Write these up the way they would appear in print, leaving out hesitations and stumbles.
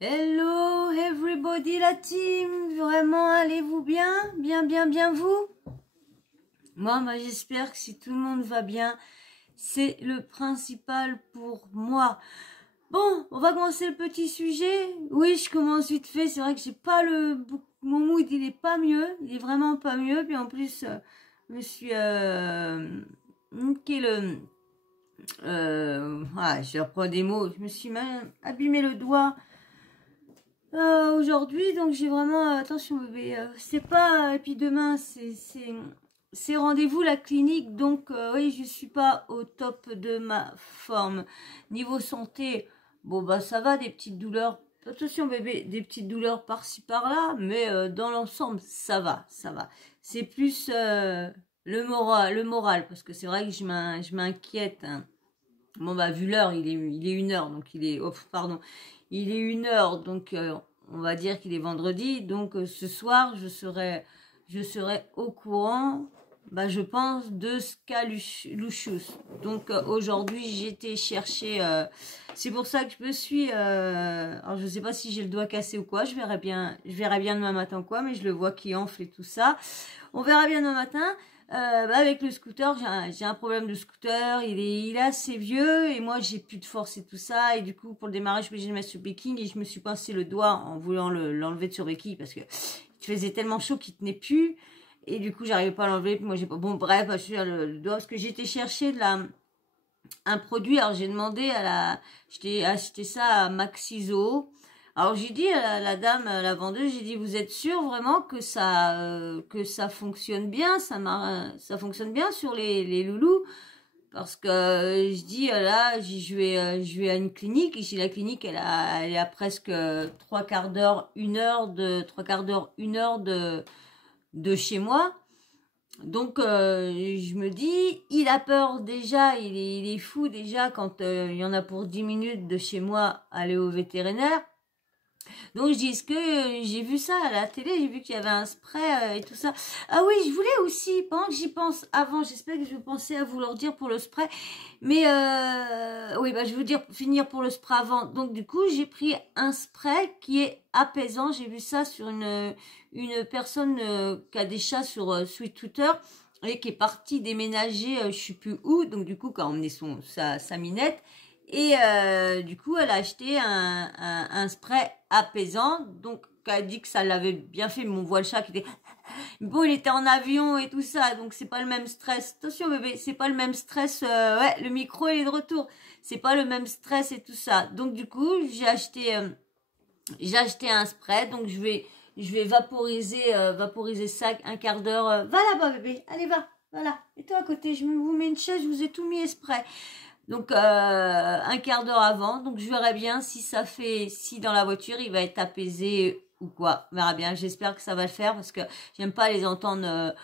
Hello everybody la team, vraiment allez-vous bien? Bien vous? Moi j'espère que si tout le monde va bien, c'est le principal pour moi. Bon, on va commencer le petit sujet. Oui, je commence vite fait, c'est vrai que j'ai pas mon mood, il est pas mieux, il est vraiment pas mieux, puis en plus je me suis je reprends des mots, je me suis même abîmé le doigt. Aujourd'hui, donc j'ai vraiment attention bébé, c'est pas et puis demain c'est rendez-vous la clinique, donc oui je suis pas au top de ma forme niveau santé. Bon bah ça va, des petites douleurs, attention bébé, des petites douleurs par-ci par-là, mais dans l'ensemble ça va. C'est plus le moral parce que c'est vrai que je m'inquiète, hein. Bon bah vu l'heure, il est 1 heure, donc il est 1 heure, donc on va dire qu'il est vendredi, donc ce soir je serai au courant, bah je pense de ce qu'a Lucius. Donc aujourd'hui j'ai été chercher, c'est pour ça que je me suis, alors je sais pas si j'ai le doigt cassé ou quoi, je verrai bien demain matin quoi, mais je le vois qui enfle et tout ça, on verra bien demain matin. Avec le scooter, j'ai un problème de scooter, il est assez vieux et moi j'ai plus de force et tout ça, et du coup pour le démarrage je suis obligée de mettre sur béking et je me suis pincé le doigt en voulant l'enlever de sur béquille parce que il faisait tellement chaud qu'il tenait plus et du coup j'arrivais pas à l'enlever, puis moi j'ai pas, bon bref, je suis le doigt parce que j'ai été chercher un produit, alors j'ai demandé j'ai acheté ça à Maxiso. Alors j'ai dit à la dame, à la vendeuse, j'ai dit vous êtes sûr vraiment que ça fonctionne bien, ça fonctionne bien sur les loulous, parce que je dis là je vais à une clinique, ici la clinique elle est à presque 3/4 d'heure, 1 heure de chez moi. Donc je me dis, il a peur déjà, il est fou déjà quand il y en a pour 10 minutes de chez moi aller au vétérinaire. Donc je dis, est-ce que j'ai vu ça à la télé, j'ai vu qu'il y avait un spray et tout ça. Ah oui, je voulais aussi, pendant que j'y pense avant, j'espère que je pensais à vous leur dire pour le spray. Mais oui, bah je vais vous dire, finir pour le spray avant. Donc du coup, j'ai pris un spray qui est apaisant. J'ai vu ça sur une personne qui a des chats sur Sweet Twitter et qui est partie déménager, je sais plus où. Donc du coup, qui a emmené sa minette. Et du coup, elle a acheté un spray apaisant. Donc, elle a dit que ça l'avait bien fait. Mais on voit le chat qui était... Bon, il était en avion et tout ça. Donc, c'est pas le même stress. Attention, bébé, c'est pas le même stress. Ouais, le micro, il est de retour. C'est pas le même stress et tout ça. Donc, du coup, j'ai acheté un spray. Donc, je vais vaporiser ça 1/4 d'heure. Va là-bas, bébé. Allez, va. Voilà. Et toi, à côté, je vous mets une chaise. Je vous ai tout mis spray. Donc 1/4 d'heure avant, donc je verrai bien si dans la voiture il va être apaisé ou quoi. On verra bien, j'espère que ça va le faire parce que j'aime pas les entendre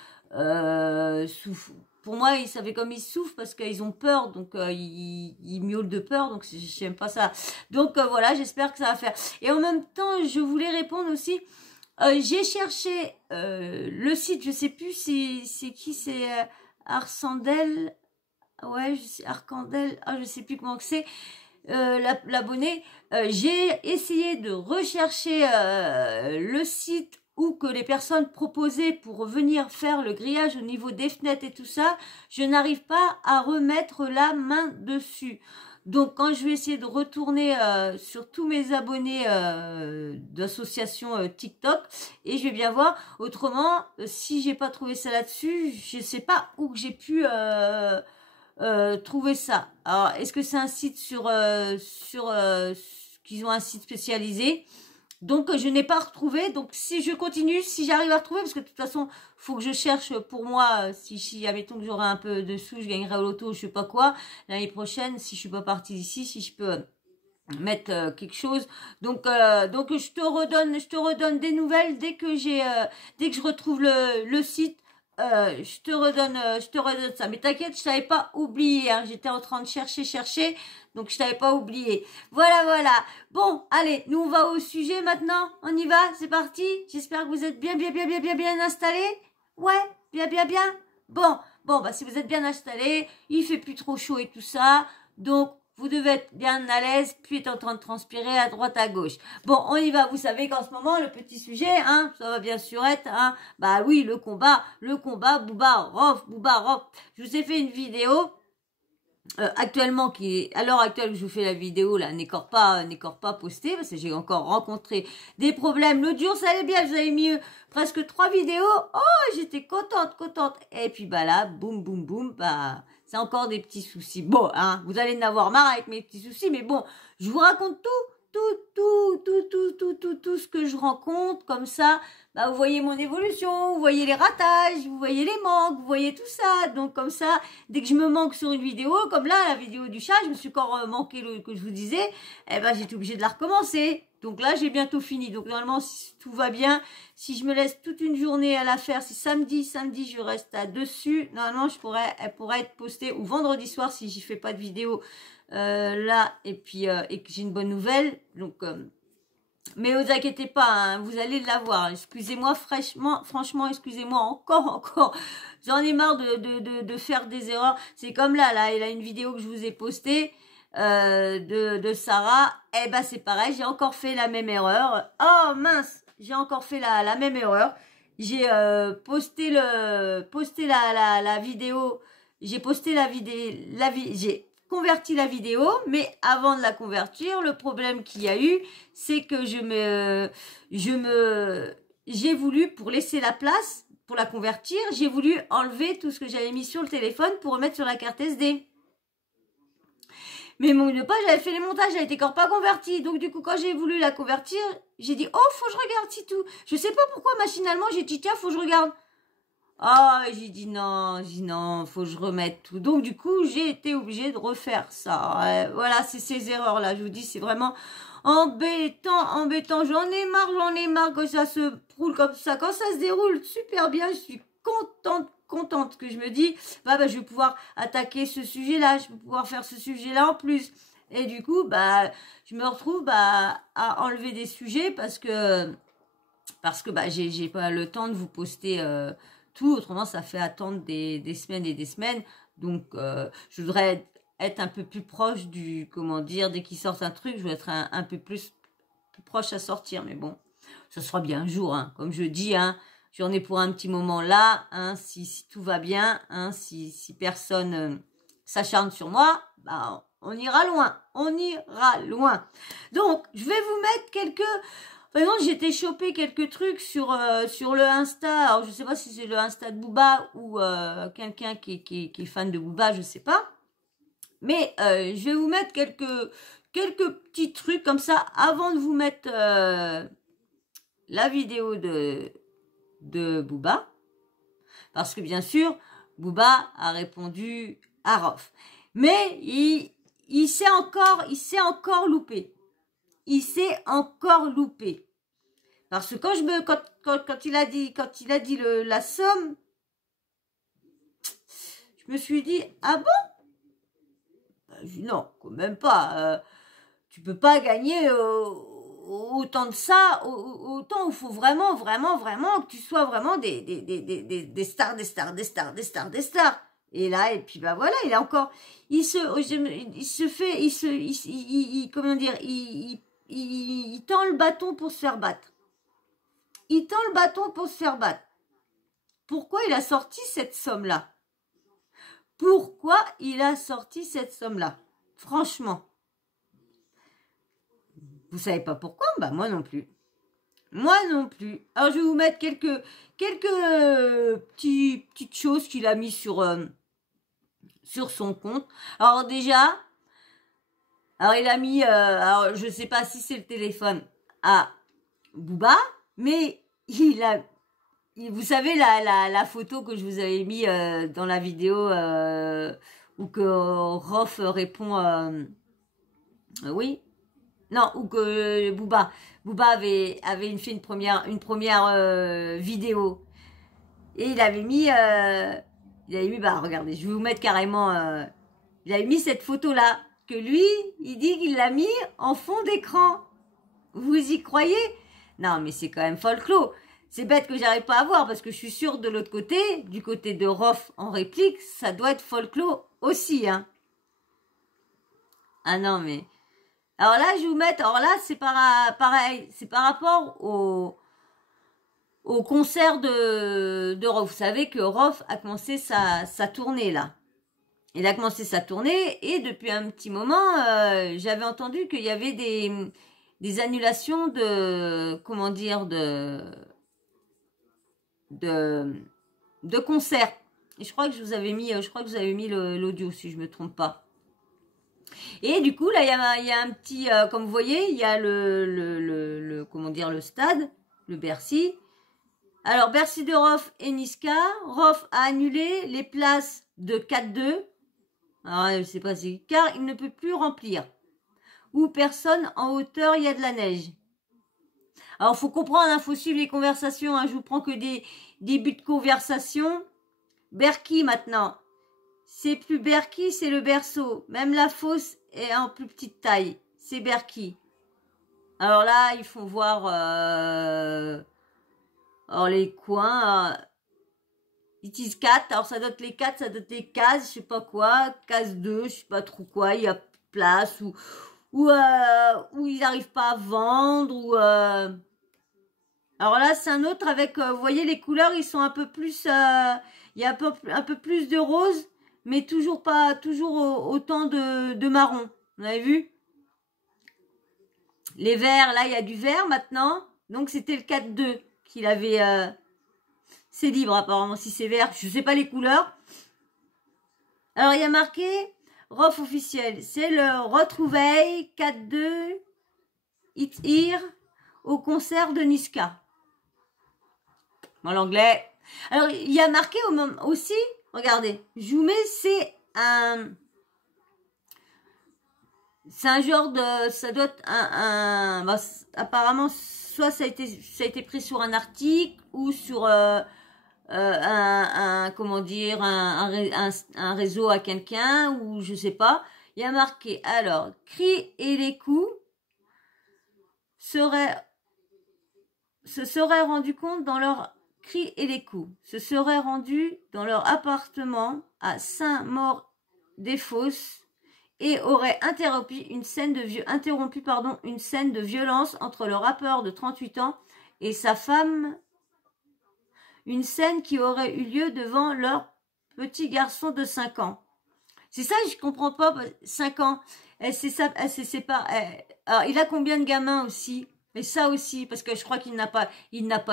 souffler. Pour moi, ils savaient comme ils souffrent parce qu'ils ont peur, donc ils miaulent de peur, donc j'aime pas ça. Donc voilà, j'espère que ça va faire. Et en même temps, je voulais répondre aussi. J'ai cherché le site, je sais plus c'est qui, c'est Arsandel. Ouais, je sais, Arcandel, je sais plus comment que c'est, l'abonné. J'ai essayé de rechercher le site où que les personnes proposaient pour venir faire le grillage au niveau des fenêtres et tout ça. Je n'arrive pas à remettre la main dessus. Donc quand je vais essayer de retourner sur tous mes abonnés d'association TikTok, et je vais bien voir. Autrement, si j'ai pas trouvé ça là-dessus, je sais pas où que j'ai pu trouver ça. Alors, est-ce que c'est un site qu'ils ont un site spécialisé? Donc, je n'ai pas retrouvé. Donc, si je continue, si j'arrive à retrouver, parce que de toute façon, faut que je cherche pour moi, si admettons que j'aurai un peu de sous, je gagnerai au loto, je sais pas quoi, l'année prochaine, si je suis pas partie d'ici, si je peux mettre quelque chose. Donc je te redonne des nouvelles dès que je retrouve le site. Je te redonne ça. Mais t'inquiète, je t'avais pas oublié, hein. J'étais en train de chercher, donc je t'avais pas oublié. Voilà. Bon, allez, nous on va au sujet maintenant. On y va, c'est parti. J'espère que vous êtes bien installés. Ouais, bien. Bon, bah si vous êtes bien installés, il fait plus trop chaud et tout ça. Donc vous devez être bien à l'aise, puis être en train de transpirer à droite, à gauche. Bon, on y va. Vous savez qu'en ce moment, le petit sujet, hein, ça va bien sûr être, hein, bah oui, le combat, Booba, Rof. Je vous ai fait une vidéo, actuellement, à l'heure actuelle où je vous fais la vidéo, là, n'est encore pas postée, parce que j'ai encore rencontré des problèmes. L'autre jour, ça allait bien, vous avez mis presque 3 vidéos. Oh, j'étais contente. Et puis, bah là, boum, bah, c'est encore des petits soucis. Bon, hein, vous allez en avoir marre avec mes petits soucis, mais bon, je vous raconte tout ce que je rencontre, comme ça, bah, vous voyez mon évolution, vous voyez les ratages, vous voyez les manques, vous voyez tout ça. Donc, comme ça, dès que je me manque sur une vidéo, comme là, la vidéo du chat, je me suis encore manqué que je vous disais, eh ben, j'étais obligée de la recommencer. Donc là, j'ai bientôt fini. Donc, normalement, si tout va bien, si je me laisse toute une journée à la faire, si samedi, je reste dessus, normalement, elle pourrait être postée, ou vendredi soir, si j'y fais pas de vidéo, là, et puis, et que j'ai une bonne nouvelle. Donc, mais vous inquiétez pas, hein, vous allez l'avoir. Excusez-moi, franchement, excusez-moi encore. J'en ai marre de faire des erreurs. C'est comme là, il a une vidéo que je vous ai postée de Sarah. Eh ben, c'est pareil, j'ai encore fait la même erreur. Oh mince, j'ai encore fait la même erreur. J'ai posté la vidéo. J'ai posté j'ai converti la vidéo, mais avant de la convertir, le problème qu'il y a eu, c'est que j'ai voulu, pour laisser la place, pour la convertir, j'ai voulu enlever tout ce que j'avais mis sur le téléphone pour remettre sur la carte SD. Mais mon page, j'avais fait les montages, elle était encore pas convertie. Donc du coup, quand j'ai voulu la convertir, j'ai dit, oh, faut que je regarde si tout. Je sais pas pourquoi, machinalement, j'ai dit, tiens, faut que je regarde. Ah, j'ai dit non, faut que je remette tout. Donc, du coup, j'ai été obligée de refaire ça. Voilà, c'est ces erreurs-là. Je vous dis, c'est vraiment embêtant. J'en ai marre que ça se roule comme ça. Quand ça se déroule super bien, je suis contente que je me dis, bah, je vais pouvoir attaquer ce sujet-là, je vais pouvoir faire ce sujet-là en plus. Et du coup, bah, je me retrouve, bah, à enlever des sujets parce que bah, j'ai pas le temps de vous poster, tout, autrement ça fait attendre des semaines et des semaines. Donc je voudrais être un peu plus proche du, comment dire, dès qu'il sort un truc, je veux être un peu plus proche à sortir. Mais bon, ça sera bien un jour, hein. Comme je dis, hein, j'en ai pour un petit moment là, hein, si tout va bien, hein, si personne s'acharne sur moi, bah on ira loin. Donc je vais vous mettre par exemple, j'ai été choper quelques trucs sur le Insta. Alors, je sais pas si c'est le Insta de Booba ou quelqu'un qui est fan de Booba, je sais pas. Mais je vais vous mettre quelques petits trucs comme ça avant de vous mettre la vidéo de Booba. Parce que bien sûr, Booba a répondu à Rof. Mais il s'est encore loupé. Parce que quand il a dit la somme, je me suis dit, ah bon? Non, quand même pas. Tu peux pas gagner autant de ça, autant où il faut vraiment que tu sois vraiment des stars. Et là, et puis bah voilà, il a encore, comment dire, il tend le bâton pour se faire battre. Pourquoi il a sorti cette somme-là? Franchement. Vous savez pas pourquoi? Bah moi non plus. Alors je vais vous mettre quelques petites choses qu'il a mis sur son compte. Alors déjà, il a mis, alors je sais pas si c'est le téléphone à Booba, mais vous savez la photo que je vous avais mis dans la vidéo où que Rof répond oui, non, ou que Booba avait fait une première vidéo et il avait mis bah regardez, je vais vous mettre carrément il avait mis cette photo là que lui il dit qu'il l'a mis en fond d'écran. Vous y croyez? Non, mais c'est quand même folklore. C'est bête que j'arrive pas à voir parce que je suis sûre de l'autre côté, du côté de Rof en réplique, ça doit être folklore aussi, hein. Ah non, mais... Alors là, je vais vous mettre... Alors là, c'est pareil. C'est par rapport au concert de Rof. Vous savez que Rof a commencé sa tournée, là. Il a commencé sa tournée et depuis un petit moment, j'avais entendu qu'il y avait des annulations de... Comment dire, de concerts. Et je crois que je vous avais mis, l'audio, si je me trompe pas. Et du coup, là, il y a un petit, comme vous voyez, il y a comment dire, le stade, le Bercy. Alors, Bercy de Rof et Niska. Rof a annulé les places de 4-2. Alors, je sais pas si, car il ne peut plus remplir. Ou personne en hauteur, il y a de la neige. Alors, faut comprendre, hein, faut suivre les conversations, hein, je vous prends que des buts de conversation. Berky, maintenant. C'est plus Berky, c'est le berceau. Même la fosse est en plus petite taille. C'est Berky. Alors là, ils font voir alors les coins. Ils disent 4. Alors ça doit être les 4, ça doit être les cases, je sais pas quoi. Case 2, je sais pas trop quoi. Il y a place où ils n'arrivent pas à vendre. Alors là, c'est un autre avec, vous voyez, les couleurs, ils sont un peu plus... il y a un peu plus de rose, mais toujours autant de marron. Vous avez vu? Les verts, là, il y a du vert maintenant. Donc, c'était le 4-2 qu'il avait... c'est libre, apparemment, si c'est vert. Je sais pas les couleurs. Alors, il y a marqué Rof officiel. C'est le retrouvaille 4-2 It's Here au concert de Niska. En l'anglais. Alors, il y a marqué aussi, regardez, je vous mets, c'est un genre de, ça doit être bah, apparemment, soit ça a été pris sur un article ou sur comment dire, un réseau à quelqu'un ou je sais pas. Il y a marqué, alors, cris et les coups se seraient rendus compte dans leur cris et les coups, se seraient rendus dans leur appartement à Saint-Maur-des-Fosses et auraient interrompu une scène de violence entre le rappeur de 38 ans et sa femme, une scène qui aurait eu lieu devant leur petit garçon de 5 ans. C'est ça, je comprends pas, 5 ans. Elle s'est séparée. Alors, il a combien de gamins aussi? Mais ça aussi, parce que je crois qu'il n'a pas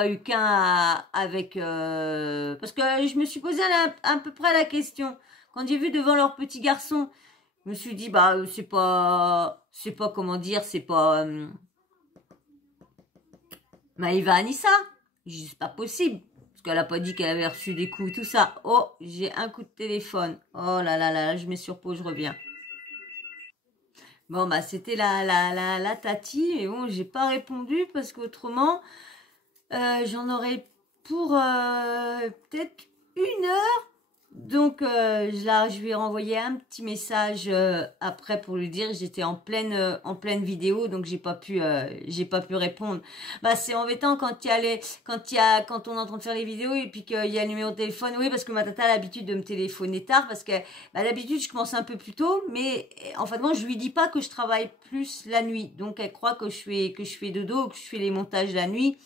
eu qu'un avec... parce que je me suis posé à peu près la question. Quand j'ai vu devant leur petit garçon, je me suis dit, bah, c'est pas, comment dire, c'est pas... Maïva Anissa. C'est pas possible. Parce qu'elle a pas dit qu'elle avait reçu des coups, tout ça. Oh, j'ai un coup de téléphone. Oh là là là, je mets sur pause, je reviens. Bon, bah, c'était la tati. Et bon, j'ai pas répondu parce qu'autrement, j'en aurais pour peut-être 1 heure. Donc, je lui ai renvoyé un petit message après pour lui dire j'étais en pleine vidéo, donc j'ai pas pu répondre. Bah, c'est embêtant quand on est en train de faire les vidéos et puis qu'il y a le numéro de téléphone. Oui, parce que ma tata a l'habitude de me téléphoner tard parce que bah, d'habitude je commence un peu plus tôt, mais en fait moi je lui dis pas que je travaille plus la nuit, donc elle croit que je fais dodo, que je fais les montages la nuit.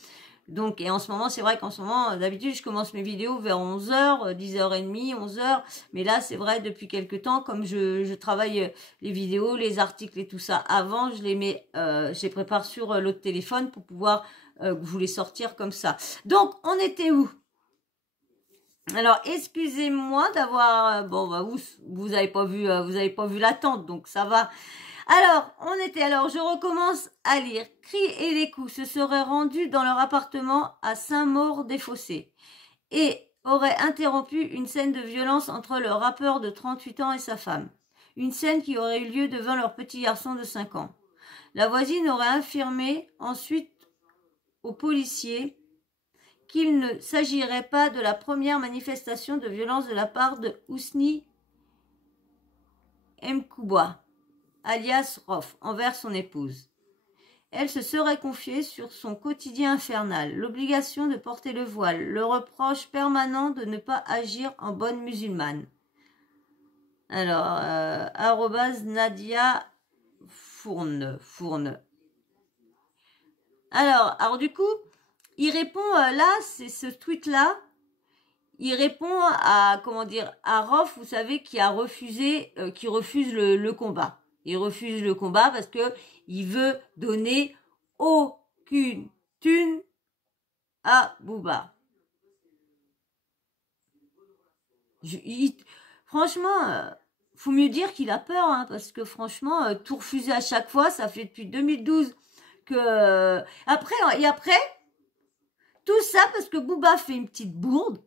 Donc, et en ce moment, c'est vrai qu'en ce moment, d'habitude, je commence mes vidéos vers 11h, 10h30, 11h. Mais là, c'est vrai, depuis quelques temps, comme je travaille les vidéos, les articles et tout ça avant, je les prépare sur l'autre téléphone pour pouvoir vous les sortir comme ça. Donc, on était où? Alors, excusez-moi d'avoir... bon, bah, vous avez pas vu l'attente, donc ça va. Alors, je recommence à lire. Cris et les coups se seraient rendus dans leur appartement à Saint-Maur-des-Fossés et auraient interrompu une scène de violence entre le rappeur de 38 ans et sa femme. Une scène qui aurait eu lieu devant leur petit garçon de 5 ans. La voisine aurait affirmé ensuite aux policiers qu'il ne s'agirait pas de la première manifestation de violence de la part de Ousni Mkouba, alias Rof, envers son épouse. Elle se serait confiée sur son quotidien infernal, l'obligation de porter le voile, le reproche permanent de ne pas agir en bonne musulmane. Alors, @ Nadia fourne. Alors du coup, il répond, là, c'est ce tweet-là, il répond à, comment dire, à Rof, vous savez, qui refuse le combat. Il refuse le combat parce que il veut donner aucune thune à Booba. Franchement, faut mieux dire qu'il a peur, hein, parce que franchement, tout refuser à chaque fois, ça fait depuis 2012 que... Après, tout ça parce que Booba fait une petite bourde.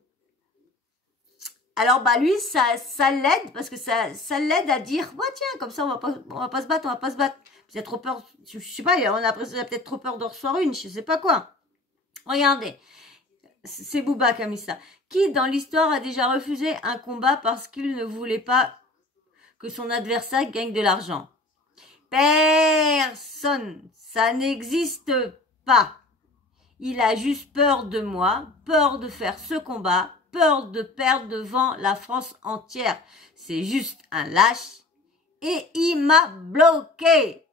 Alors, bah, lui, ça l'aide, parce que ça l'aide à dire, ouais, tiens, comme ça, on va pas se battre. Il a trop peur, je sais pas, on a peut-être trop peur de recevoir une, je sais pas quoi. Regardez, c'est Booba qui a mis ça. Qui, dans l'histoire, a déjà refusé un combat parce qu'il ne voulait pas que son adversaire gagne de l'argent? Personne. Ça n'existe pas. Il a juste peur de moi, peur de faire ce combat, peur de perdre devant la France entière. C'est juste un lâche. Et il m'a bloqué.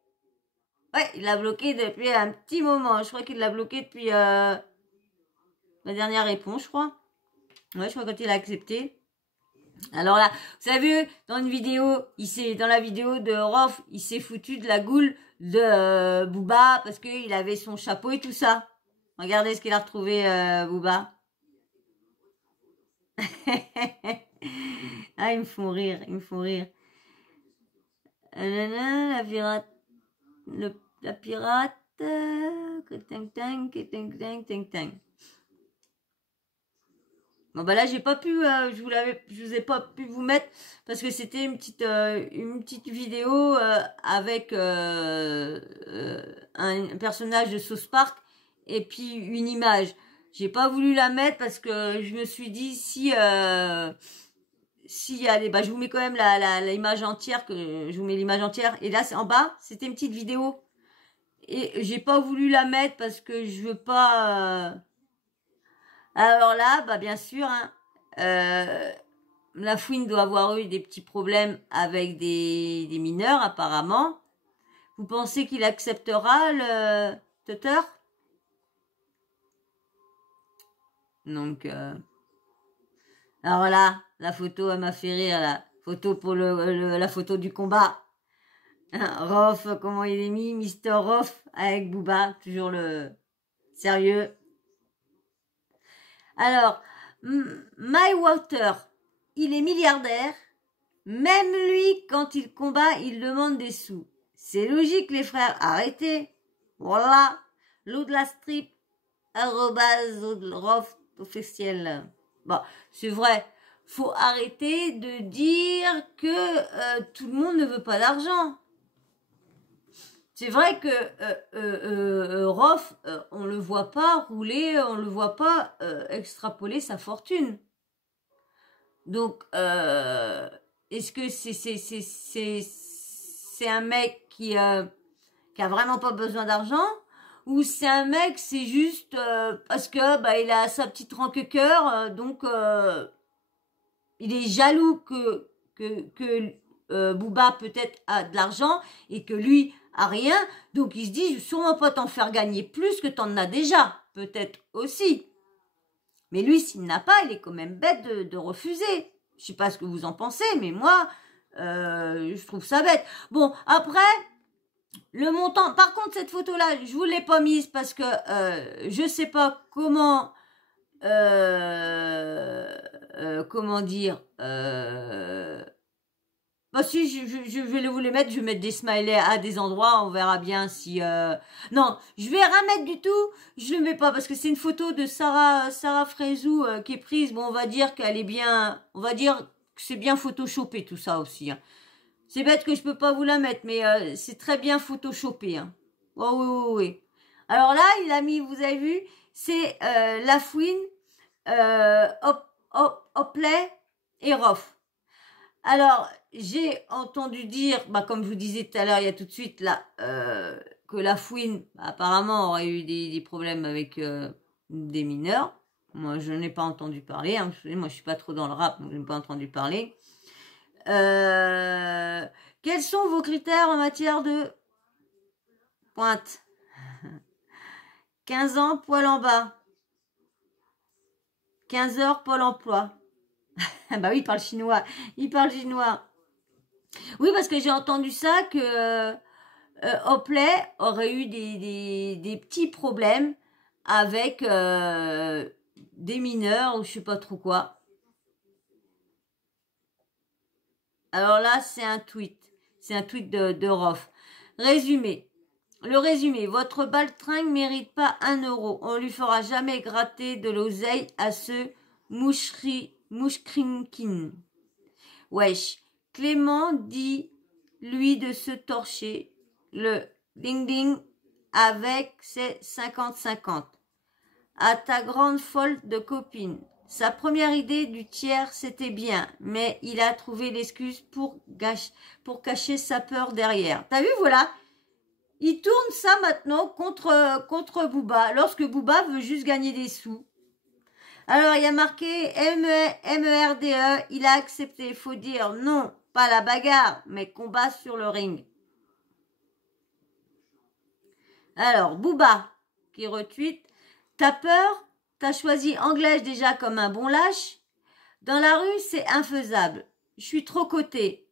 Ouais, il l'a bloqué depuis un petit moment. Je crois qu'il l'a bloqué depuis la dernière réponse, je crois. Ouais, je crois quand il a accepté. Alors là, vous avez vu, dans une vidéo, dans la vidéo de Rof, il s'est foutu de la goule de Booba parce qu'il avait son chapeau et tout ça. Regardez ce qu'il a retrouvé, Booba. Ah, ils me font rire. La pirate. La pirate. Bon, bah là, j'ai pas pu, je vous ai pas pu vous mettre parce que c'était une petite vidéo avec un personnage de South Park et puis une image. J'ai pas voulu la mettre parce que je me suis dit si allez, bah je vous mets quand même l'image entière, que je vous mets l'image entière, et là c'est en bas, c'était une petite vidéo et j'ai pas voulu la mettre parce que je veux pas alors là, bah bien sûr, hein, la fouine doit avoir eu des petits problèmes avec des mineurs apparemment. Vous pensez qu'il acceptera le tuteur? Donc, alors là, la photo, elle m'a fait rire, la photo pour la photo du combat. Rof, comment il est mis, Mister Rof avec Booba, toujours le sérieux. Alors, My Water, il est milliardaire. Même lui, quand il combat, il demande des sous. C'est logique, les frères, arrêtez. Voilà, l'eau de la strip, @Rof officiel. Bon, c'est vrai, faut arrêter de dire que tout le monde ne veut pas d'argent. C'est vrai que Rof, on le voit pas rouler, on le voit pas extrapoler sa fortune. Donc, est-ce que c'est un mec qui a vraiment pas besoin d'argent, ou c'est un mec, c'est juste parce que bah il a sa petite ranque-cœur, donc il est jaloux que Booba peut-être a de l'argent et que lui a rien, donc il se dit, je vais sûrement pas t'en faire gagner plus que t'en as déjà, peut-être aussi. Mais lui, s'il n'a pas, il est quand même bête de refuser. Je sais pas ce que vous en pensez, mais moi, je trouve ça bête. Bon, après, le montant... Par contre, cette photo-là, je vous l'ai pas mise parce que je sais pas comment... comment dire... Bah si, je vais vous les mettre, je vais mettre des smileys à des endroits, on verra bien si... Non, je vais rien mettre du tout, je le mets pas parce que c'est une photo de Sarah Frézou qui est prise, bon on va dire qu'elle est bien... On va dire que c'est bien photoshopé tout ça aussi. Hein. C'est bête que je peux pas vous la mettre, mais c'est très bien photoshopé. Hein. Oh oui, oui, oui. Alors là, il a mis, vous avez vu, c'est La Fouine, Hopley et Rof. Alors, j'ai entendu dire, bah, comme je vous disais tout à l'heure, il y a tout de suite là, que La Fouine, apparemment, aurait eu des problèmes avec des mineurs. Moi, je n'ai pas entendu parler. Hein. Moi, je suis pas trop dans le rap, donc je n'ai pas entendu parler. Quels sont vos critères en matière de Pointe. 15 ans, poil en bas. 15 heures, Pôle emploi. Bah oui, il parle chinois. Il parle chinois. Oui, parce que j'ai entendu ça que Hopley aurait eu des petits problèmes avec des mineurs ou je sais pas trop quoi. Alors là, c'est un tweet. C'est un tweet de Rof. Résumé. Le résumé. Votre baltringue mérite pas 1 €. On lui fera jamais gratter de l'oseille à ce mouchkrinkin. Wesh. Clément dit, lui, de se torcher le ding-ding avec ses 50-50. À ta grande folle de copine. Sa première idée du tiers, c'était bien, mais il a trouvé l'excuse pour cacher sa peur derrière. T'as vu, voilà. Il tourne ça maintenant contre Booba, lorsque Booba veut juste gagner des sous. Alors, il y a marqué MERDE, il a accepté. Il faut dire non, pas la bagarre, mais combat sur le ring. Alors, Booba, qui retweet, t'as peur? T'as choisi Anglais déjà comme un bon lâche? Dans la rue, c'est infaisable. Je suis trop coté.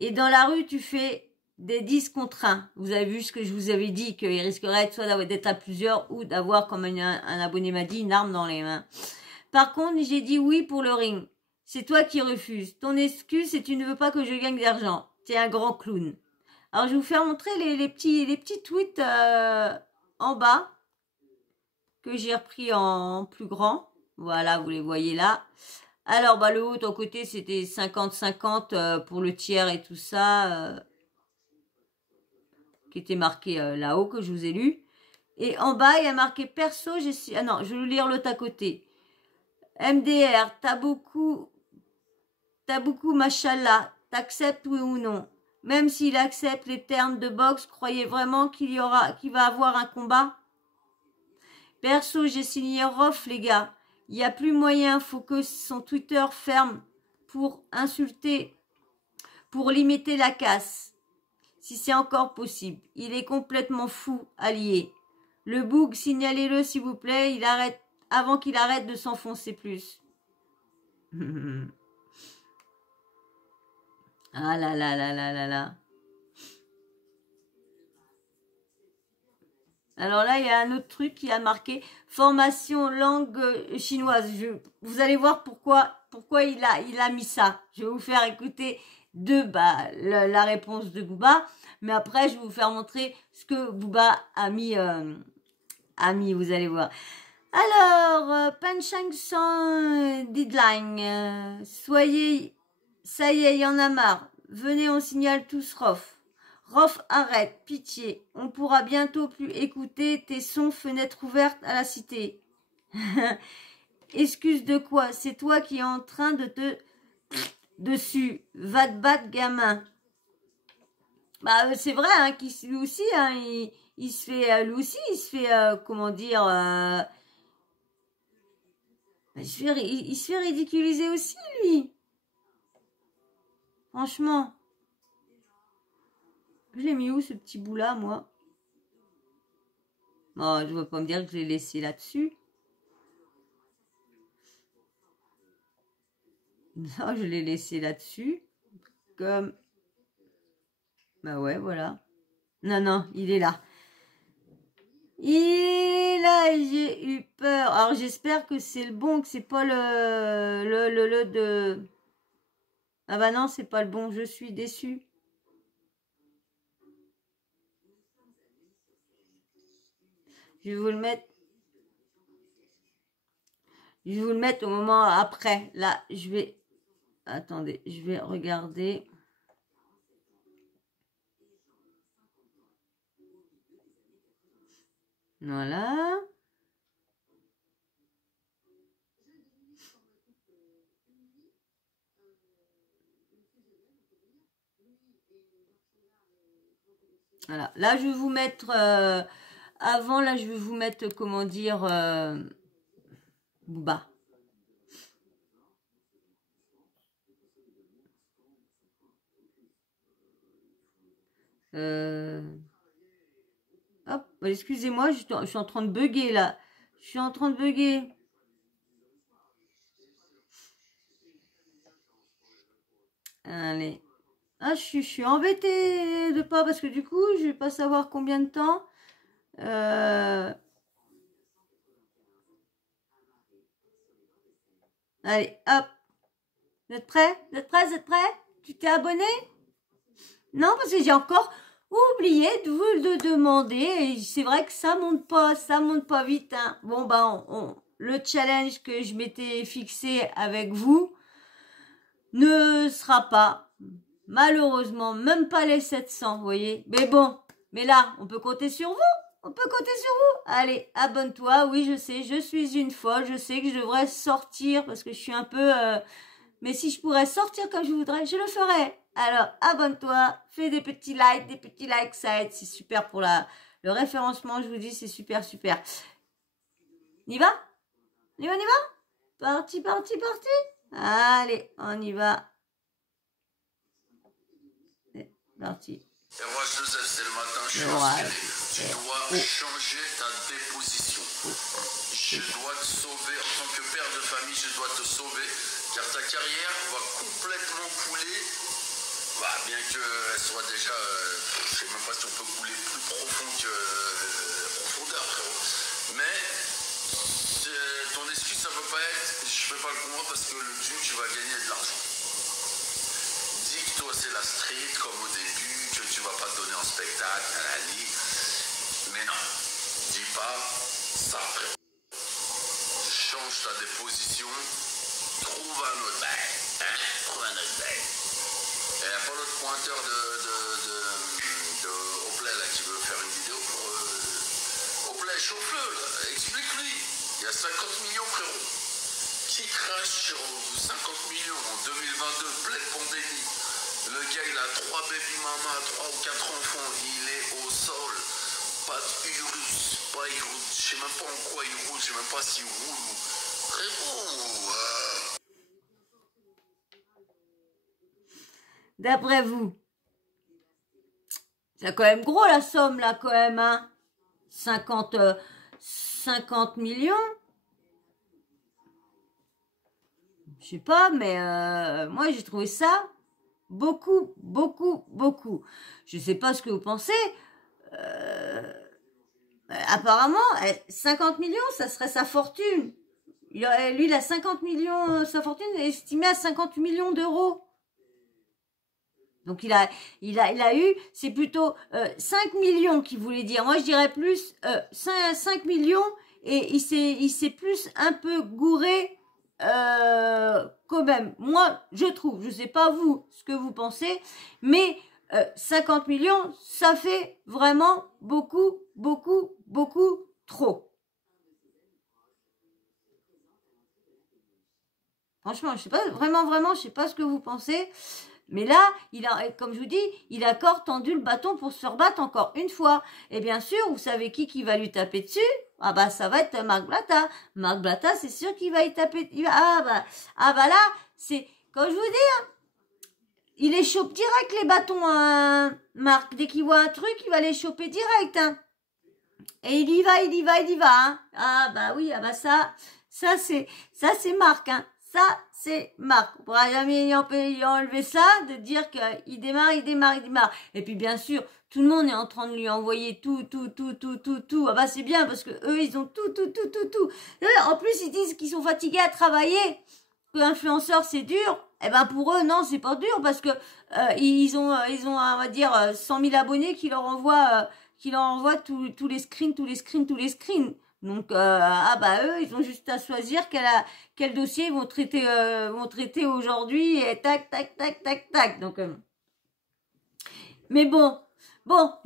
Et dans la rue, tu fais des 10 contre 1. Vous avez vu ce que je vous avais dit, qu'il risquerait soit d'être à plusieurs ou d'avoir, comme un abonné m'a dit, une arme dans les mains. Par contre, j'ai dit oui pour le ring. C'est toi qui refuses. Ton excuse, c'est que tu ne veux pas que je gagne d'argent. T'es un grand clown. Alors, je vais vous faire montrer les petits tweets en bas que j'ai repris en plus grand. Voilà, vous les voyez là. Alors, bah, le haut, ton côté, c'était 50-50 pour le tiers et tout ça, qui était marqué là-haut, que je vous ai lu. Et en bas, il y a marqué perso, ah non, je vais vous lire l'autre à côté. MDR, t'as beaucoup, machallah, t'acceptes oui ou non? Même s'il accepte les termes de boxe, croyez vraiment qu'il va avoir un combat? Perso, j'ai signé Rof, les gars. Il n'y a plus moyen, faut que son Twitter ferme pour insulter, pour limiter la casse. Si c'est encore possible. Il est complètement fou, allié. Le boug, signalez-le s'il vous plaît, avant qu'il arrête de s'enfoncer plus. Ah là là là là là là. Alors là, il y a un autre truc qui a marqué formation langue chinoise. Vous allez voir pourquoi il a mis ça. Je vais vous faire écouter la réponse de Booba, mais après je vais vous faire montrer ce que Booba a mis, vous allez voir. Alors, Panchang San Deadline, soyez, ça y est, il y en a marre. Venez, on signale tous Rof. Rof, arrête, pitié. On pourra bientôt plus écouter tes sons fenêtres ouvertes à la cité. Excuse de quoi? C'est toi qui es en train de te... dessus. Va te battre, gamin. Bah, c'est vrai, hein, lui aussi, hein, il se fait... lui aussi, il se fait, comment dire... il se fait ridiculiser aussi, lui. Franchement. Je l'ai mis où, ce petit bout-là, moi? Oh, je ne veux pas me dire que je l'ai laissé là-dessus. Non, je l'ai laissé là-dessus. Comme... Bah ouais, voilà. Non, non, il est là. Et là, j'ai eu peur. Alors, j'espère que c'est le bon, que c'est pas le de... Ah bah non, c'est pas le bon. Je suis déçue. Je vais vous le mettre. Je vais vous le mettre au moment après. Là, je vais... Attendez, je vais regarder. Voilà. Voilà. Là, je vais vous mettre... avant, là, je vais vous mettre, comment dire... Booba. Hop, excusez-moi, je suis en train de bugger là. Je suis en train de bugger. Allez. Ah, je suis embêtée de pas, parce que du coup, je vais pas savoir combien de temps. Allez, hop. Vous êtes prêts? Vous êtes prêts? Vous êtes prêts? Tu t'es abonné? Non, parce que j'ai encore oublié de vous le demander. Et c'est vrai que ça monte pas vite. Hein. Bon, bah, le challenge que je m'étais fixé avec vous ne sera pas, malheureusement, même pas les 700, vous voyez. Mais bon, mais là, on peut compter sur vous. On peut compter sur vous. Allez, abonne-toi. Oui, je sais, je suis une folle. Je sais que je devrais sortir parce que je suis un peu... Mais si je pourrais sortir comme je voudrais, je le ferais. Alors, abonne-toi, fais des petits likes, ça aide. C'est super pour le référencement, je vous dis, c'est super, super. On y va? On y va? Parti. Allez, on y va. C'est parti. Et moi, Joseph, c'est le matin, je suis inspiré. Tu dois changer ta déposition. Je dois te sauver. En tant que père de famille, je dois te sauver. Car ta carrière va complètement couler. Bah, bien qu'elle soit déjà... je ne sais même pas si on peut couler plus profond que profondeur, frérot. Mais ton excuse, ça ne peut pas être... Je ne peux pas le comprendre parce que le but, tu vas gagner de l'argent. Dis que toi, c'est la street, comme au début, que tu vas pas te donner en spectacle, à la ligue. Mais non, dis pas ça, frérot. Change ta déposition, trouve un autre bail. Hein? Trouve un autre bail. Il n'y a pas l'autre pointeur de Oplay là qui veut faire une vidéo pour Oplay, chauffe-le là, explique-lui. Il y a 50 millions, frérot. Qui crache sur 50 millions en 2022, pleine pandémie. Le gars, il a 3 baby mamas, 3 ou 4 enfants, il est au sol. Pas d'urus, pas il roule. Je sais même pas en quoi il roule, je sais même pas s'il roule. Frérot, D'après vous, c'est quand même gros la somme là quand même, hein. 50 millions. Je sais pas, mais moi j'ai trouvé ça beaucoup. Je sais pas ce que vous pensez. Apparemment, 50 millions, ça serait sa fortune. Lui, il a 50 millions, sa fortune est estimée à 58 millions d'euros. Donc il a eu, c'est plutôt 5 millions qu'il voulait dire. Moi je dirais plus 5 millions et il s'est plus un peu gouré quand même. Moi je trouve, je sais pas vous ce que vous pensez, mais 50 millions ça fait vraiment beaucoup trop. Franchement, je sais pas, vraiment, je sais pas ce que vous pensez. Mais là, comme je vous dis, il a encore tendu le bâton pour se faire battre encore une fois. Et bien sûr, vous savez qui va lui taper dessus? Ah bah, ça va être Marc Blatta. Marc Blatta, c'est sûr qu'il va y taper. Ah bah là, c'est, comme je vous dis, hein, il les chope direct les bâtons, hein, Marc. Dès qu'il voit un truc, il va les choper direct, hein. Et il y va, hein. Ah bah oui, ah bah ça c'est Marc, hein. Ça, c'est Marc. On ne pourra jamais y enlever ça, de dire qu'il démarre. Et puis, bien sûr, tout le monde est en train de lui envoyer tout. Ah bah, c'est bien, parce que eux, ils ont tout. En plus, ils disent qu'ils sont fatigués à travailler, que l'influenceur, c'est dur. Eh ben, pour eux, non, c'est pas dur, parce que ils ont, on va dire, 100 000 abonnés qui leur envoient tous les screens. Donc, ah bah eux, ils ont juste à choisir quel dossier ils vont traiter aujourd'hui et tac. Donc, mais bon,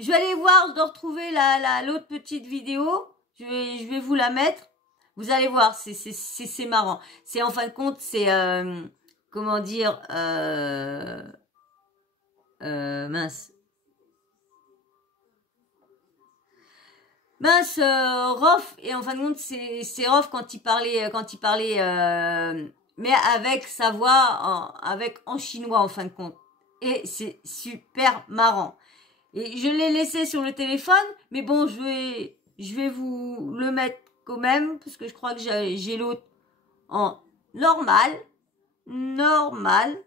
je vais aller voir, je dois retrouver l'autre petite vidéo. Je vais vous la mettre. Vous allez voir, c'est marrant. C'est en fin de compte, c'est comment dire, mince. Rof, et en fin de compte, c'est Rof quand il parlait, mais avec sa voix, en chinois en fin de compte. Et c'est super marrant. Et je l'ai laissé sur le téléphone, mais bon, je vais vous le mettre quand même, parce que je crois que j'ai l'autre en normal. Normal.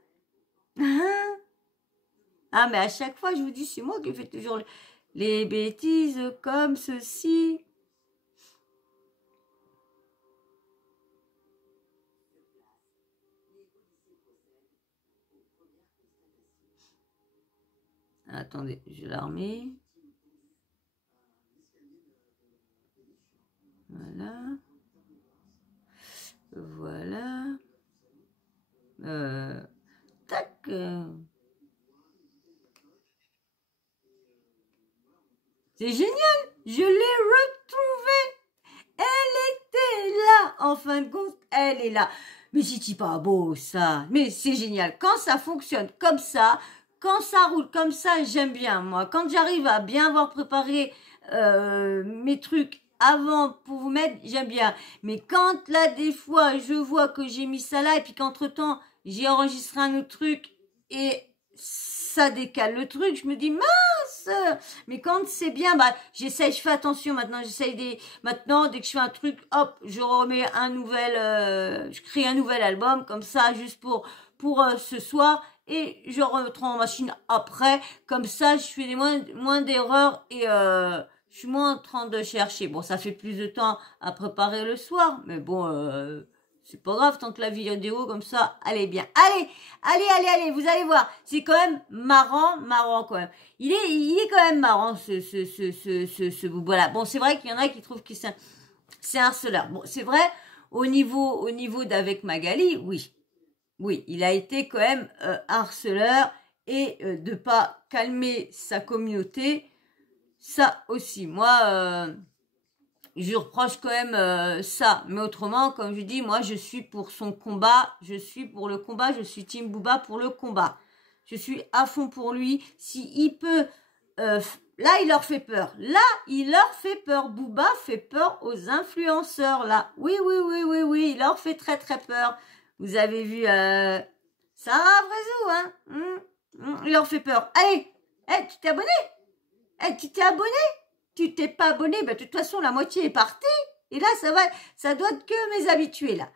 Ah, mais à chaque fois, je vous dis, c'est moi qui fais toujours les bêtises comme ceci. Attendez, je la remets. Voilà. Voilà. Tac. C'est génial. Je l'ai retrouvée. Elle était là. En fin de compte, elle est là. Mais c'est pas beau ça. Mais c'est génial. Quand ça fonctionne comme ça, quand ça roule comme ça, j'aime bien moi. Quand j'arrive à bien avoir préparé mes trucs avant pour vous mettre, j'aime bien. Mais quand là, des fois, je vois que j'ai mis ça là et puis qu'entre-temps, j'ai enregistré un autre truc et ça décale le truc, je me dis mince. Mais quand c'est bien, bah j'essaye, je fais attention maintenant, maintenant dès que je fais un truc, hop, je remets un nouvel, je crée un nouvel album comme ça juste pour ce soir et je remettrai en machine après, comme ça je fais moins d'erreurs et je suis moins en train de chercher. Bon, ça fait plus de temps à préparer le soir, mais bon, c'est pas grave tant que la vidéo comme ça, elle est bien. Allez, vous allez voir, c'est quand même marrant quand même. Il est quand même marrant ce voilà. Bon, c'est vrai qu'il y en a qui trouvent que c'est un harceleur. Bon, c'est vrai au niveau d'avec Magali, oui, il a été quand même harceleur et de pas calmer sa communauté, ça aussi. Moi, je reproche quand même ça. Mais autrement, comme je dis, moi, je suis pour son combat. Je suis pour le combat. Je suis Team Booba pour le combat. Je suis à fond pour lui. S'il peut... là, il leur fait peur. Là, il leur fait peur. Booba fait peur aux influenceurs, là. Oui. Il leur fait très, très peur. Vous avez vu Sarah Vrezo, hein il leur fait peur. Allez, tu t'es abonné? Tu t'es abonné? Tu t'es pas abonné, bah, de toute façon, la moitié est partie. Et là, ça doit être que mes habitués, là.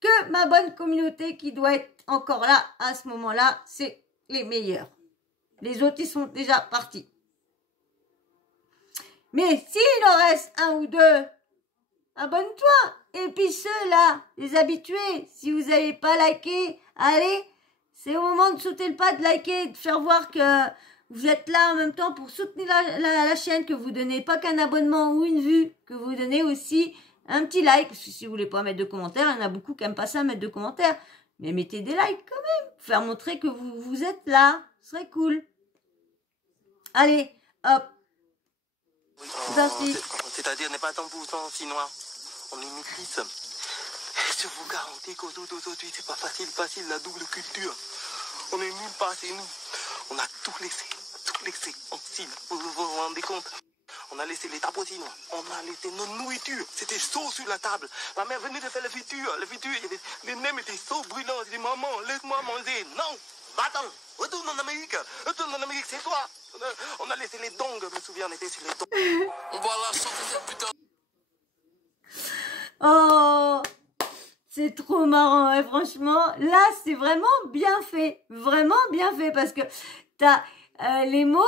Que ma bonne communauté qui doit être encore là, à ce moment-là, c'est les meilleurs. Les autres, ils sont déjà partis. Mais s'il en reste un ou deux, abonne-toi. Et puis ceux-là, les habitués, si vous n'avez pas liké, allez, c'est au moment de sauter le pas, de liker, de faire voir que vous êtes là en même temps pour soutenir la chaîne, que vous donnez pas qu'un abonnement ou une vue, que vous donnez aussi un petit like. Parce que si vous voulez pas mettre de commentaires, il y en a beaucoup qui n'aiment pas ça, mettre de commentaires. Mais mettez des likes quand même. Faire montrer que vous êtes là. Ce serait cool. Allez, hop. C'est-à-dire n'est pas 100% chinois. On est une église. Je vous garantis qu'aujourd'hui, c'est pas facile, la double culture. On est nulle part chez nous. On a tout laissé en Chine. Vous vous rendez compte? On a laissé les tables chinois. On a laissé nos nourritures. C'était chaud sur la table. Ma mère venait de faire la friture. Les nems étaient chauds, brûlants. Je dis, maman, laisse-moi manger. Non, va-t'en. Retourne en Amérique, c'est toi. On a laissé les dongs, je me souviens, on était sur les dongs. On va la chanter cette putain. Oh, c'est trop marrant, hein, franchement. Là, c'est vraiment bien fait. Vraiment bien fait parce que t'as les mots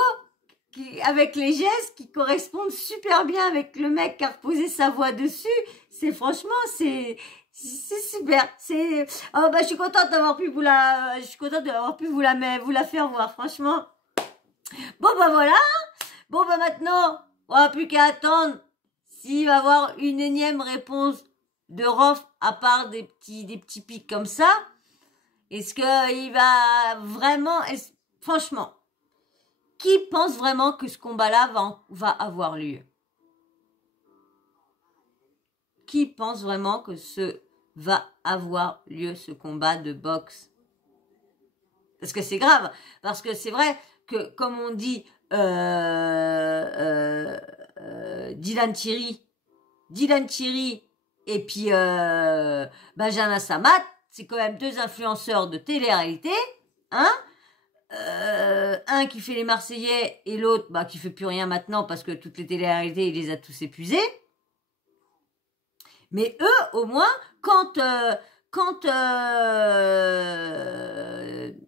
avec les gestes qui correspondent super bien avec le mec qui a reposé sa voix dessus. C'est franchement, c'est super. Oh, bah, je suis contente d'avoir pu vous la faire voir, franchement. Bon, bah, voilà. Bon, bah, maintenant, on n'a plus qu'à attendre s'il va y avoir une énième réponse de Rof, à part des petits pics comme ça. Est-ce qu'il va vraiment... Franchement, qui pense vraiment que ce combat-là va avoir lieu? Qui pense vraiment que va avoir lieu, ce combat de boxe? Parce que c'est grave. Parce que c'est vrai que, comme on dit, Dylan Thierry et puis Benjamin Samat, c'est quand même deux influenceurs de télé-réalité, hein, un qui fait les Marseillais et l'autre bah, qui fait plus rien maintenant parce que toutes les télé-réalités, il les a tous épuisés. Mais eux, au moins, quand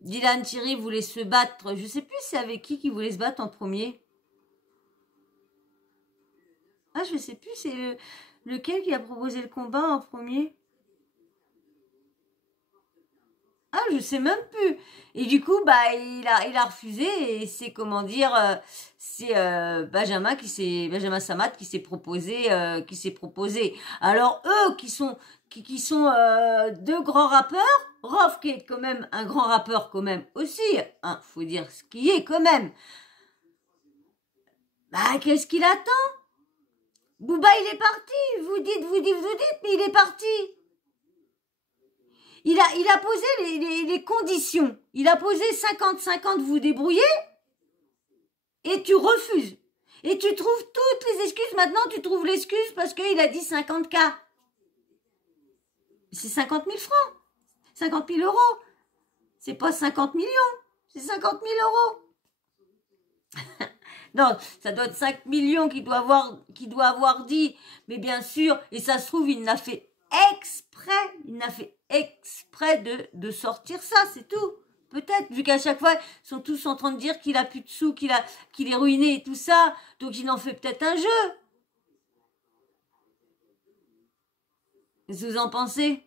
Dylan Thierry voulait se battre, je sais plus c'est avec qui voulait se battre en premier. Ah, je sais plus, c'est lequel qui a proposé le combat en premier. Ah, je sais même plus. Et du coup, bah, il a refusé et c'est comment dire, c'est Benjamin Samat qui s'est proposé, Alors eux qui sont deux grands rappeurs, Rof qui est quand même un grand rappeur quand même aussi, hein, faut dire ce qui est quand même. Bah, qu'est-ce qu'il attend? Booba, il est parti. Vous dites, mais il est parti. Il a posé les conditions. Il a posé 50-50, vous débrouillez, et tu refuses. Et tu trouves toutes les excuses. Maintenant, tu trouves l'excuse parce qu'il a dit 50K. C'est 50 000 francs. 50 000 euros. C'est pas 50 millions. C'est 50 000 euros. Non, ça doit être 5 millions qu'il doit avoir dit. Mais bien sûr, et ça se trouve, il n'a fait exprès de sortir ça, c'est tout. Peut-être, vu qu'à chaque fois, ils sont tous en train de dire qu'il a plus de sous, qu'il est ruiné et tout ça. Donc, il en fait peut-être un jeu. Qu'est-ce que vous en pensez?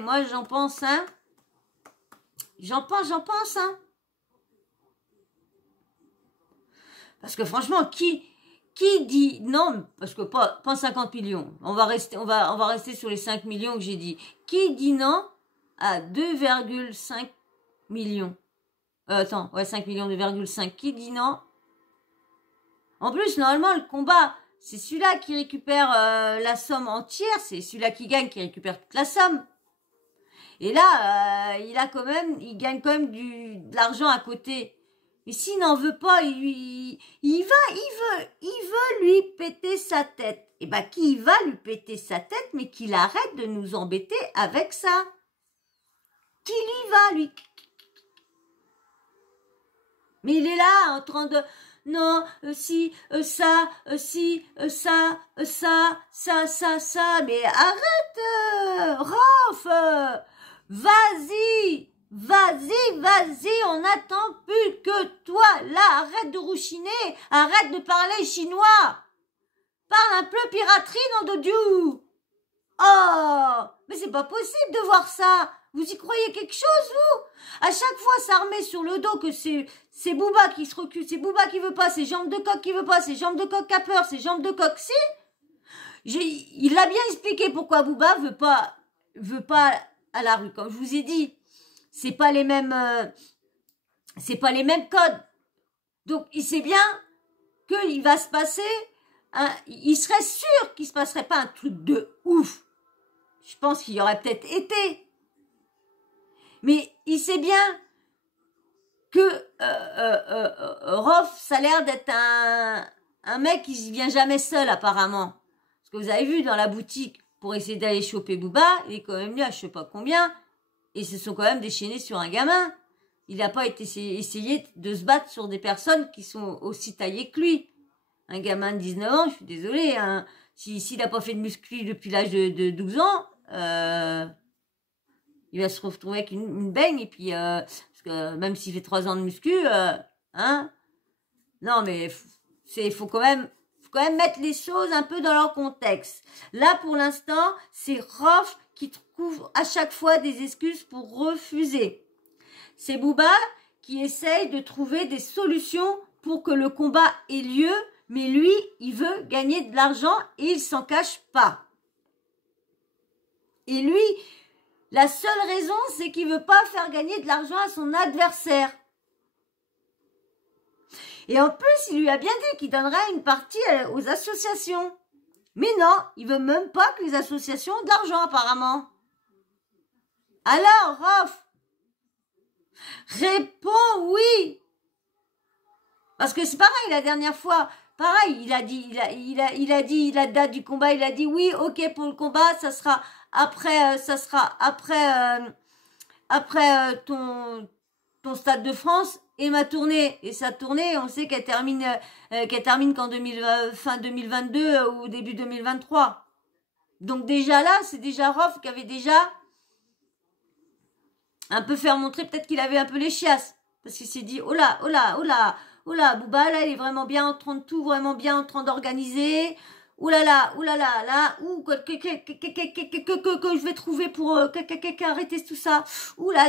Moi, j'en pense, hein. J'en pense, hein. Parce que franchement, qui dit non, parce que pas 50 millions. On va rester sur les 5 millions que j'ai dit. Qui dit non à 2,5 millions? 5 millions, 2,5. Qui dit non? En plus, normalement, le combat, c'est celui-là qui récupère la somme entière. C'est celui-là qui gagne, qui récupère toute la somme. Et là, il gagne quand même de l'argent à côté. Mais s'il n'en veut pas, il veut lui péter sa tête. Et ben, qui va lui péter sa tête, mais qu'il arrête de nous embêter avec ça. Qu'il y va, lui. Mais il est là, en train de... Non, ça. Mais arrête, Rof. Vas-y, on n'attend plus que toi. Là, arrête de rouchiner, arrête de parler chinois. Parle un peu piraterie, nom de Dieu. Oh, mais c'est pas possible de voir ça. Vous y croyez quelque chose, vous? À chaque fois, ça remet sur le dos que c'est Booba qui se recule, c'est Booba qui veut pas, c'est Jambes de Coq qui veut pas, c'est Jambes de Coq qui a peur, c'est Jambes de Coq, si. Il l'a bien expliqué pourquoi Booba veut pas à la rue. Comme je vous ai dit, c'est pas les mêmes codes. Donc, il sait bien qu'il va se passer, il serait sûr qu'il se passerait pas un truc de ouf. Je pense qu'il y aurait peut-être été. Mais il sait bien que Rof, ça a l'air d'être un mec qui vient jamais seul apparemment. Parce que vous avez vu dans la boutique, pour essayer d'aller choper Booba, il est quand même venu à je sais pas combien. Et ils se sont quand même déchaînés sur un gamin. Il n'a pas essayé de se battre sur des personnes qui sont aussi taillées que lui. Un gamin de 19 ans, je suis désolée, hein, s'il n'a pas fait de muscu depuis l'âge de 12 ans, il va se retrouver avec une baigne, et puis, parce que même s'il fait 3 ans de muscu, hein, non, mais faut quand même mettre les choses un peu dans leur contexte. Là, pour l'instant, c'est Rof qui trouve à chaque fois des excuses pour refuser. C'est Booba qui essaye de trouver des solutions pour que le combat ait lieu, mais lui, il veut gagner de l'argent et il s'en cache pas. Et lui, la seule raison, c'est qu'il veut pas faire gagner de l'argent à son adversaire. Et en plus, il lui a bien dit qu'il donnerait une partie aux associations. Mais non, il veut même pas que les associations aient de l'argent, apparemment. Alors, Rof, réponds oui. Parce que c'est pareil, la dernière fois, pareil, il a dit la date du combat, il a dit oui, ok pour le combat, ça sera après après ton Stade de France et ma tournée. Et sa tournée, on sait qu'elle termine qu'en fin 2022 ou début 2023. Donc déjà là, c'est déjà Rof qui avait déjà un peu fait montrer peut-être qu'il avait un peu les chiasses. Parce qu'il s'est dit, oh là, oh là, oh là, oh là, Booba, là, il est vraiment bien en train de tout, vraiment bien en train d'organiser. Ouh là là, là, que je vais trouver pour arrêter tout ça. Ouh là,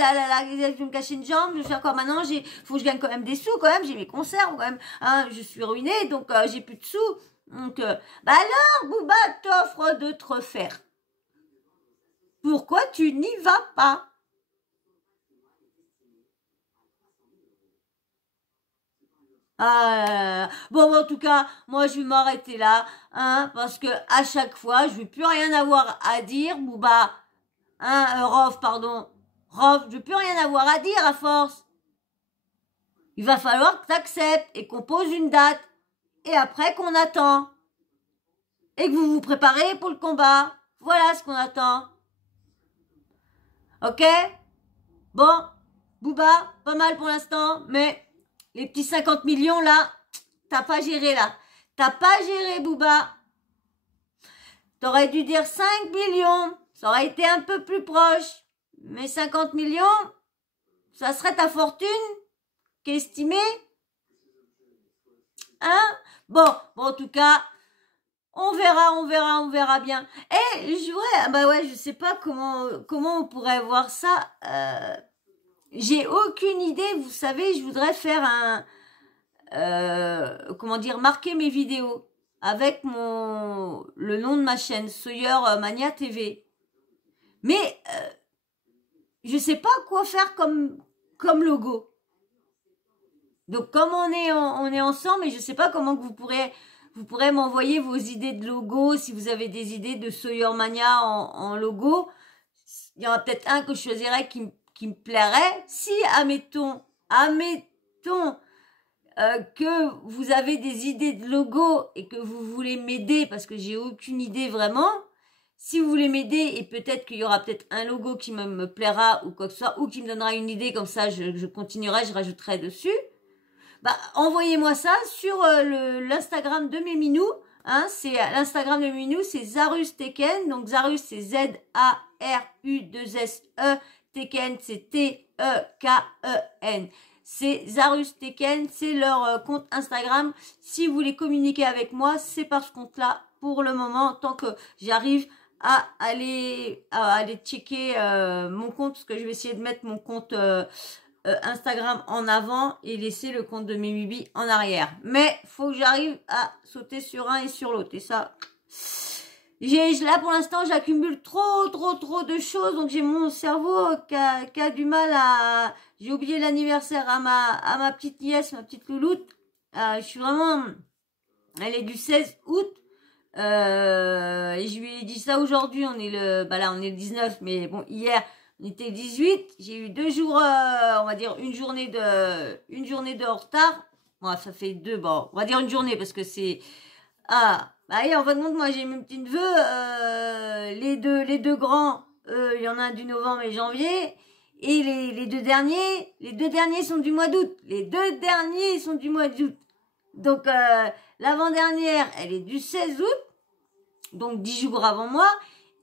je vais me cacher une jambe, je vais faire quoi maintenant, faut que je gagne quand même des sous quand même, j'ai mes concerts quand même, hein, je suis ruinée, donc j'ai plus de sous. Donc, bah alors, Booba t'offre de te refaire. Pourquoi tu n'y vas pas? Ah, bon, en tout cas, moi, je vais m'arrêter là, hein, parce que à chaque fois, je vais plus rien avoir à dire, Booba, hein, Rof, pardon, Rof, je vais plus rien avoir à dire à force. Il va falloir que tu acceptes et qu'on pose une date, et après qu'on attend, et que vous vous préparez pour le combat. Voilà ce qu'on attend. Ok? Bon, Booba, pas mal pour l'instant, mais les petits 50 millions là, t'as pas géré là. T'as pas géré, Booba. T'aurais dû dire 5 millions. Ça aurait été un peu plus proche. Mais 50 millions, ça serait ta fortune qu'estimée. Hein? Bon, en tout cas, on verra bien. Et je voudrais, bah ouais, je sais pas comment on pourrait voir ça. J'ai aucune idée, vous savez, je voudrais faire marquer mes vidéos avec le nom de ma chaîne, Sawyer Mania TV. Mais je sais pas quoi faire comme logo. Donc comme on est ensemble, et je sais pas comment que vous pourrez m'envoyer vos idées de logo, si vous avez des idées de Sawyer Mania en logo. Il y en a peut-être un que je choisirais qui me plairait. Si, admettons que vous avez des idées de logo et que vous voulez m'aider, parce que j'ai aucune idée vraiment, si vous voulez m'aider, et peut-être qu'il y aura peut-être un logo qui me plaira ou quoi que ce soit, ou qui me donnera une idée, comme ça je continuerai, je rajouterai dessus, bah envoyez-moi ça sur l'Instagram de mes minous. Hein, c'est l'Instagram de mes minous, c'est Zarus Teken. Donc Zarus, c'est Z-A-R-U-2-S-E. Teken, c'est T-E-K-E-N. C'est Zarus Teken, c'est leur compte Instagram. Si vous voulez communiquer avec moi, c'est par ce compte-là pour le moment, tant que j'arrive à aller checker mon compte, parce que je vais essayer de mettre mon compte Instagram en avant et laisser le compte de mes Mibi en arrière. Mais faut que j'arrive à sauter sur un et sur l'autre. Et ça, là pour l'instant, j'accumule trop de choses. Donc j'ai mon cerveau qui a du mal à... J'ai oublié l'anniversaire à ma petite nièce, ma petite louloute. Je suis vraiment... Elle est du 16 août. Et je lui ai dit ça aujourd'hui. On est le 19. Mais bon, hier... On était 18, j'ai eu 2 jours, on va dire une journée de retard. Bon, ça fait 2, bon, on va dire une journée parce que c'est... Ah, bah et en fin de compte, moi j'ai mes petits neveux, les deux grands, il y en a un du novembre et janvier, et les deux derniers sont du mois d'août. Les 2 derniers sont du mois d'août. Donc, l'avant-dernière, elle est du 16 août, donc 10 jours avant moi.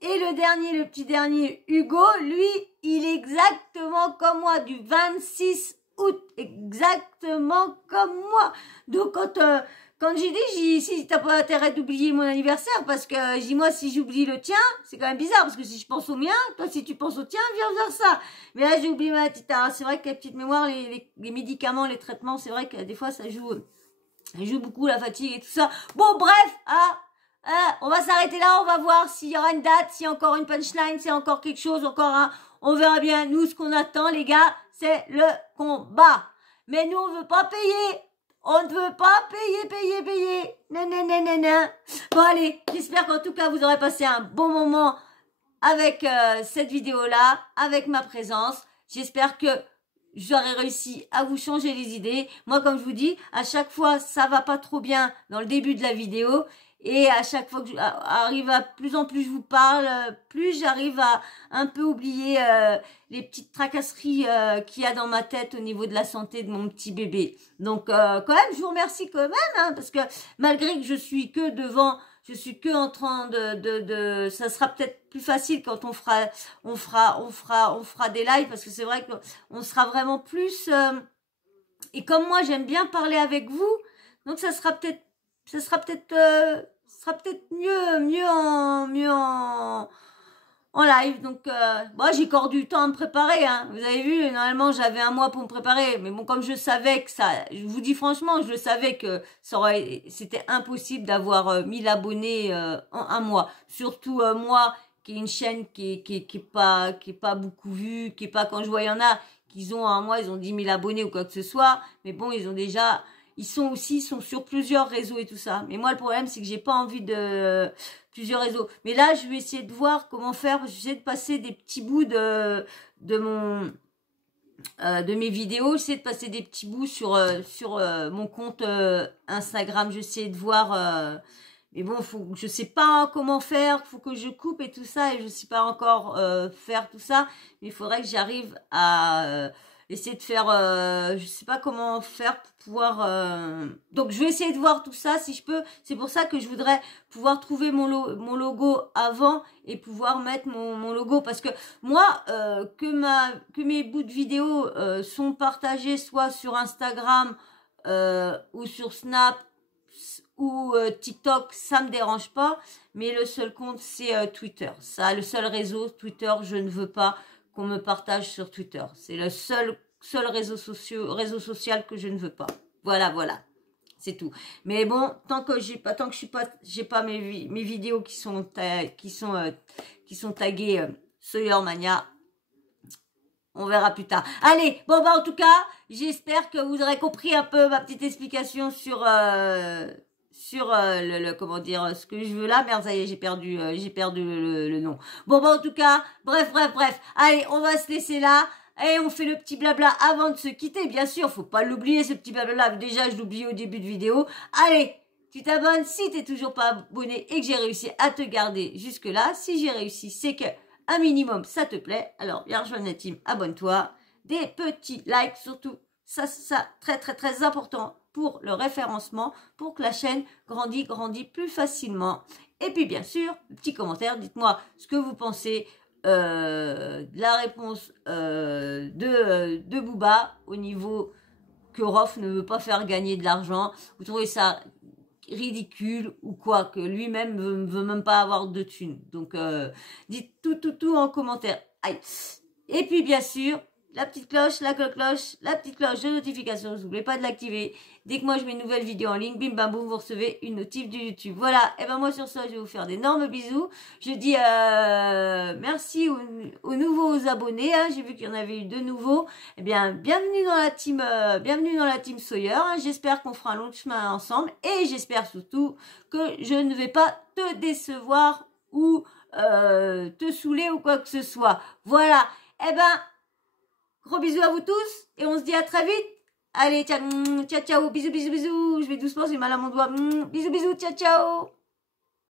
Et le petit dernier, Hugo, lui, il est exactement comme moi, du 26 août, exactement comme moi. Donc, quand j'ai dit, si t'as pas intérêt d'oublier mon anniversaire, parce que, moi, si j'oublie le tien, c'est quand même bizarre, parce que si je pense au mien, toi, si tu penses au tien, viens faire ça. Mais là, j'ai oublié ma petite, c'est vrai que les petites mémoires, les médicaments, les traitements, c'est vrai que des fois, ça joue beaucoup, la fatigue et tout ça. Bon, bref, on va s'arrêter là, on va voir s'il y aura une date, s'il y a encore une punchline, s'il y a encore quelque chose, on verra bien. Nous, ce qu'on attend, les gars, c'est le combat. Mais nous, on veut pas payer. On ne veut pas payer. Non. Bon, allez, j'espère qu'en tout cas, vous aurez passé un bon moment avec cette vidéo-là, avec ma présence. J'espère que j'aurais réussi à vous changer les idées. Moi, comme je vous dis, à chaque fois, ça va pas trop bien dans le début de la vidéo. Et à chaque fois que j'arrive à plus en plus je vous parle, plus j'arrive à un peu oublier les petites tracasseries qu'il y a dans ma tête au niveau de la santé de mon petit bébé. Donc quand même, je vous remercie quand même, hein, parce que malgré que je suis que devant, je suis que en train ça sera peut-être plus facile quand on fera des lives, parce que c'est vrai qu'on sera vraiment plus. Et comme moi, j'aime bien parler avec vous, donc ça sera peut-être mieux en live. Donc moi j'ai encore du temps à me préparer, hein. Vous avez vu, normalement j'avais 1 mois pour me préparer, mais bon, comme je savais que ça, je vous dis franchement, je savais que c'était impossible d'avoir 1000 abonnés en 1 mois. Surtout moi qui est une chaîne qui est pas beaucoup vue, qui est pas, quand je vois il y en a qu'ils ont en 1 mois, ils ont 10 000 abonnés ou quoi que ce soit, mais bon, ils sont sur plusieurs réseaux et tout ça. Mais moi, le problème, c'est que j'ai pas envie de plusieurs réseaux. Mais là, je vais essayer de voir comment faire. Je vais essayer de passer des petits bouts de mes vidéos. J'essaie de passer des petits bouts sur mon compte Instagram. J'essaie de voir. Mais bon, je sais pas comment faire. Faut que je coupe et tout ça. Et je sais pas encore faire tout ça. Mais il faudrait que j'arrive à essayer de faire, je sais pas comment faire pour pouvoir. Donc je vais essayer de voir tout ça si je peux. C'est pour ça que je voudrais pouvoir trouver mon logo avant et pouvoir mettre mon logo, parce que moi que mes bouts de vidéo sont partagés soit sur Instagram ou sur Snap ou TikTok, ça me dérange pas, mais le seul compte c'est Twitter. Ça, le seul réseau Twitter, je ne veux pas qu'on me partage sur Twitter. C'est le seul réseau social que je ne veux pas. Voilà. C'est tout. Mais bon, tant que j'ai pas mes vidéos qui sont taguées Soyermania, on verra plus tard. Allez, bon bah en tout cas, j'espère que vous aurez compris un peu ma petite explication sur comment dire, ce que je veux là. Merde, ça y est, j'ai perdu le nom. Bon bah en tout cas, bref. Allez, on va se laisser là. Et on fait le petit blabla avant de se quitter. Bien sûr, faut pas l'oublier, ce petit blabla. Déjà, je l'oublie au début de vidéo. Allez, tu t'abonnes si t'es toujours pas abonné et que j'ai réussi à te garder jusque là. Si j'ai réussi, c'est que un minimum ça te plaît. Alors, viens rejoindre la team, abonne-toi. Des petits likes surtout. Ça, très important pour le référencement, pour que la chaîne grandit plus facilement. Et puis, bien sûr, petit commentaire, dites-moi ce que vous pensez la réponse de Booba au niveau que Rof ne veut pas faire gagner de l'argent. Vous trouvez ça ridicule ou quoi, que lui-même veut même pas avoir de thunes. Donc dites tout en commentaire. Aïe. Et puis bien sûr, la petite cloche, la petite cloche de notification, n'oubliez pas de l'activer. Dès que moi je mets une nouvelle vidéo en ligne, bim bam boum, vous recevez une notif du YouTube. Voilà, et ben moi sur ça, je vais vous faire d'énormes bisous. Je dis merci aux nouveaux abonnés, hein. J'ai vu qu'il y en avait eu 2 nouveaux. Eh bien, bienvenue dans la team Sawyer, hein. J'espère qu'on fera un long chemin ensemble et j'espère surtout que je ne vais pas te décevoir ou te saouler ou quoi que ce soit. Voilà, eh ben gros bisous à vous tous et on se dit à très vite. Allez, ciao, bisous, je vais doucement, j'ai mal à mon doigt. Bisous, ciao.